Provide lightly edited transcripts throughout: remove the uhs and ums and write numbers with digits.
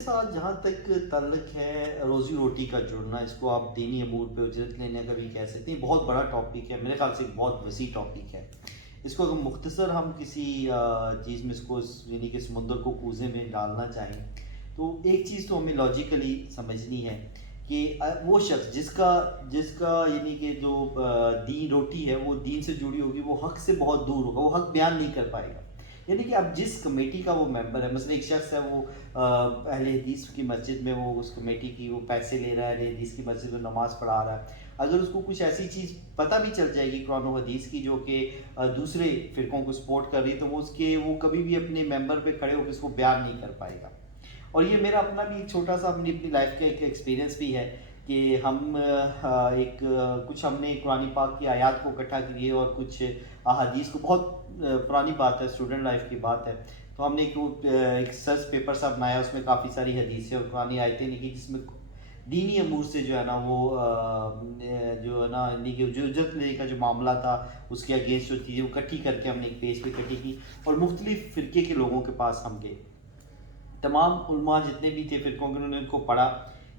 साथ जहाँ तक ताल्लुक है रोज़ी रोटी का जुड़ना, इसको आप दीनी अमूर पे उजरत लेने का भी कह सकते हैं। बहुत बड़ा टॉपिक है, मेरे ख़्याल से एक बहुत वसी टॉपिक है। इसको अगर मुख्तसर हम किसी चीज़ में इसको यानी कि समुंदर को कूज़े में डालना चाहें, तो एक चीज़ तो हमें लॉजिकली समझनी है कि वो शख्स जिसका जिसका यानी कि जो दीन रोटी है वो दीन से जुड़ी होगी, वो हक़ से बहुत दूर होगा, वो हक़ बयान नहीं कर पाएगा। यानी कि अब जिस कमेटी का वो मेंबर है, मसलन एक शख्स है, वो अहले हदीस की मस्जिद में वो उस कमेटी की वो पैसे ले रहा है, अहले हदीस की मस्जिद में नमाज़ पढ़ा रहा है। अगर उसको कुछ ऐसी चीज़ पता भी चल जाएगी कुरान और हदीस की जो कि दूसरे फ़िरक़ों को सपोर्ट कर रही है, तो वो कभी भी अपने मेंबर पे खड़े होकर इसको बयान नहीं कर पाएगा। और ये मेरा अपना भी एक छोटा सा अपनी लाइफ का एक एक्सपीरियंस भी है कि हम कुछ हमने कुरान पाक की आयत को इकट्ठा किए और कुछ अहादीस को, बहुत पुरानी बात है, स्टूडेंट लाइफ की बात है। तो हमने एक सर्च पेपर सा बनाया, उसमें काफ़ी सारी हदीसें और कुरानी आयतें लिखी, जिसमें दीनी अमूर से जो है ना वो जो है ना यानी कि जो इज्जत लेने का जो मामला था, उसके अगेंस्ट जो चीज़ें वो इकट्ठी करके हमने एक पेज पे इकट्ठी की और मुख्तलिफ फ़िरके के लोगों के पास हम गए। तमाम उलमा जितने भी थे फ़िरक़ों के, उन्होंने उनको पढ़ा,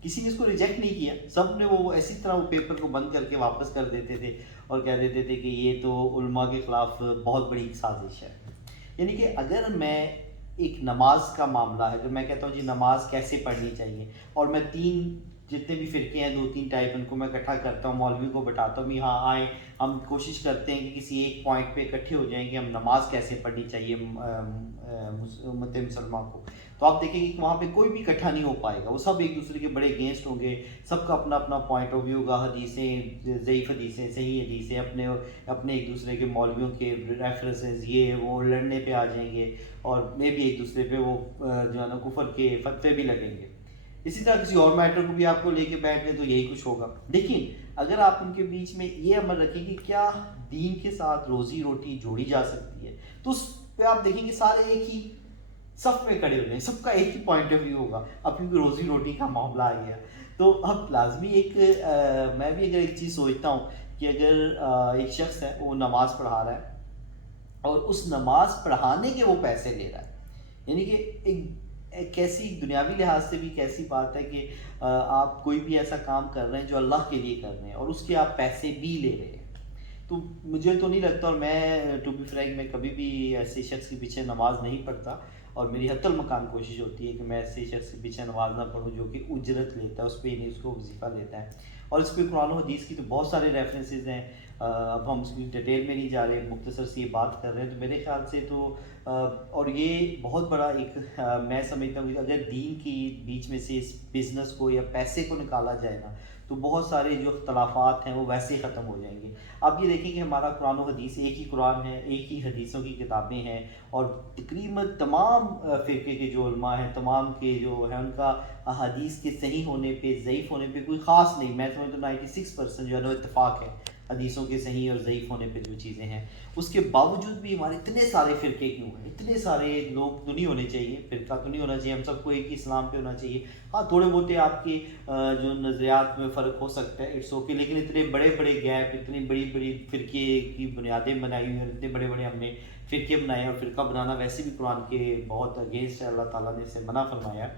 किसी ने इसको रिजेक्ट नहीं किया। सब ने वो इसी तरह वो पेपर को बंद करके वापस कर देते थे और कह देते थे कि ये तो उलमा के ख़िलाफ़ बहुत बड़ी एक साजिश है। यानी कि अगर मैं एक नमाज का मामला है, जब मैं कहता हूँ जी नमाज कैसे पढ़नी चाहिए, और मैं 3 जितने भी फ़िरके हैं, 2-3 टाइप, उनको मैं इकट्ठा करता हूँ, मौलवी को बिठाता हूँ, हाँ आएँ, हम कोशिश करते हैं कि किसी एक पॉइंट पे इकट्ठे हो जाएँ कि हम नमाज कैसे पढ़नी चाहिए उम्मत मुसलमान को। तो आप देखेंगे कि वहाँ पे कोई भी इकट्ठा नहीं हो पाएगा, वो सब एक दूसरे के बड़े अगेंस्ट होंगे, सबका अपना अपना पॉइंट ऑफ व्यू होगा, हदीसें ज़ईफ़ हदीसें, सही हदीसें, अपने अपने एक दूसरे के मौलवियों के रेफरेंसेस, ये वो लड़ने पे आ जाएंगे और मे भी एक दूसरे पे वो जो है ना कुफर के फतवे भी लगेंगे। इसी तरह किसी और मैटर को भी आपको लेके बैठ लें तो यही कुछ होगा। लेकिन अगर आप उनके बीच में ये अमल रखें कि क्या दीन के साथ रोज़ी रोटी जोड़ी जा सकती है, तो उस पे आप देखेंगे सारे एक ही सफ़ में खड़े हुए हैं, सबका एक ही पॉइंट ऑफ व्यू होगा। अब क्योंकि रोज़ी रोटी का मामला आ गया, तो अब लाज़मी मैं भी अगर एक चीज़ सोचता हूँ कि अगर एक शख्स है, वो नमाज़ पढ़ा रहा है और उस नमाज़ पढ़ाने के वो पैसे ले रहा है, यानी कि एक कैसी दुनियावी लिहाज से भी कैसी बात है कि आप कोई भी ऐसा काम कर रहे हैं जो अल्लाह के लिए कर रहे हैं और उसके आप पैसे भी ले रहे हैं। तो मुझे तो नहीं लगता, और मैं टू बी फ्रैंक मैं कभी भी ऐसे शख्स के पीछे नमाज़ नहीं पढ़ता, और मेरी हत्तल मकान कोशिश होती है कि मैं ऐसे शख्स के पीछे नमाज़ ना पढ़ूँ जो कि उजरत लेता है, उस पे नहीं, उसको वजीफ़ा लेता है। और इस पे कुरान और हदीस की तो बहुत सारे रेफरेंसेस हैं। अब हम उसकी डिटेल में नहीं जा रहे, मुख्तसर सी ये बात कर रहे हैं। तो मेरे ख्याल से तो और ये बहुत बड़ा मैं समझता हूँ कि अगर दीन की बीच में से इस बिज़नेस को या पैसे को निकाला जाए ना, तो बहुत सारे जो इख्तलाफात हैं वो वैसे ही ख़त्म हो जाएंगे। आप ये देखें कि हमारा कुरान और हदीस एक ही कुरान है, एक ही हदीसों की किताबें हैं, और तकरीबन तमाम फ़िरके के जो उलमा हैं, तमाम के जो है उनका हदीस के सही होने पे, ज़ईफ़ होने पे कोई ख़ास नहीं, मैं समझता हूँ 96% जो है ना इत्तेफ़ाक है हदीसों के सही और ज़ईफ़ होने पे जो चीज़ें हैं। उसके बावजूद भी हमारे इतने सारे फ़िरके क्यों हैं? इतने सारे लोग तो नहीं होने चाहिए, फ़िरका तो नहीं होना चाहिए, हम सबको एक ही इस्लाम पे होना चाहिए। हाँ, थोड़े बहुत आपके जो नज़रियात में फ़र्क हो सकता है, इट्स ओके, लेकिन इतने बड़े-बड़े गैप, इतनी बड़ी-बड़ी फ़िरके की बुनियादें बनाई हुई हैं, इतने बड़े-बड़े हमने फ़िरके बनाए हैं, और फ़िरका बनाना वैसे भी कुरान के बहुत अगेंस्ट है, अल्लाह ताला ने इसे मना फरमाया है।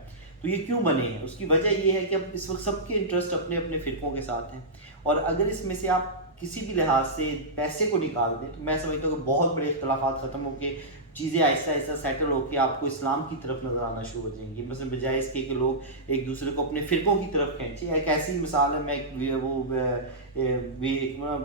तो ये क्यों बने हैं? उसकी वजह ये है कि अब इस वक़्त सबके इंटरेस्ट अपने-अपने फ़िरकों के साथ हैं, और अगर इसमें से आप किसी भी लिहाज से पैसे को निकाल दें, तो मैं समझता हूँ कि बहुत बड़े इख्तलाफात ख़त्म होके चीज़ें आहिस्ता-आहिस्ता सेटल होके आपको इस्लाम की तरफ नज़र आना शुरू हो जाएँगी। मसलन बजाय इसके कि लोग एक दूसरे को अपने फ़िरकों की तरफ खींचे। एक ऐसी मिसाल है, मैं एक ना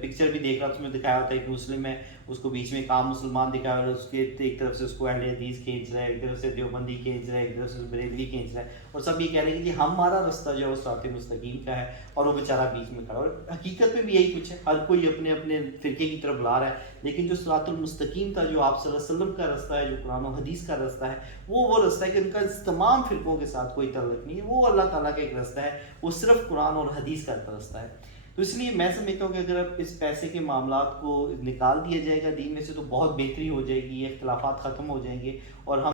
पिक्चर भी देख रहा था, उसमें दिखाया होता है कि मुस्लिम है, उसको बीच में एक आम मुसलमान दिखाया और उसके एक तरफ से उसको अहले हदीस खींच रहा है, एक तरफ से देवबंदी खींच रहा है, एक तरफ से बरेलवी खींच रहा है, और सब ये कह रहे हैं कि हमारा रास्ता जो है वो सिरात मुस्तकीम का है, और वो बेचारा बीच में खड़ा है। और हकीकत में भी यही कुछ है, हर कोई अपने-अपने फ़िरके की तरफ बुला रहा है, लेकिन जो सिरातुल मुस्तकीम था, जो आप सल्लल्लाहु अलैहि वसल्लम का रास्ता है, जो कुरान और हदीस का रास्ता है, वो रास्ता है कि उनका इस तमाम फ़िरकों के साथ कोई ताल्लुक नहीं है, वो अल्लाह ताला का एक रास्ता है, वो सिर्फ़ कुरान और हदीस का रास्ता है। तो इसलिए मैं समझता हूँ कि अगर अब इस पैसे के मामलात को निकाल दिया जाएगा दीन में से, तो बहुत बेहतरी हो जाएगी, ये इख्तलाफात ख़त्म हो जाएंगे, और हम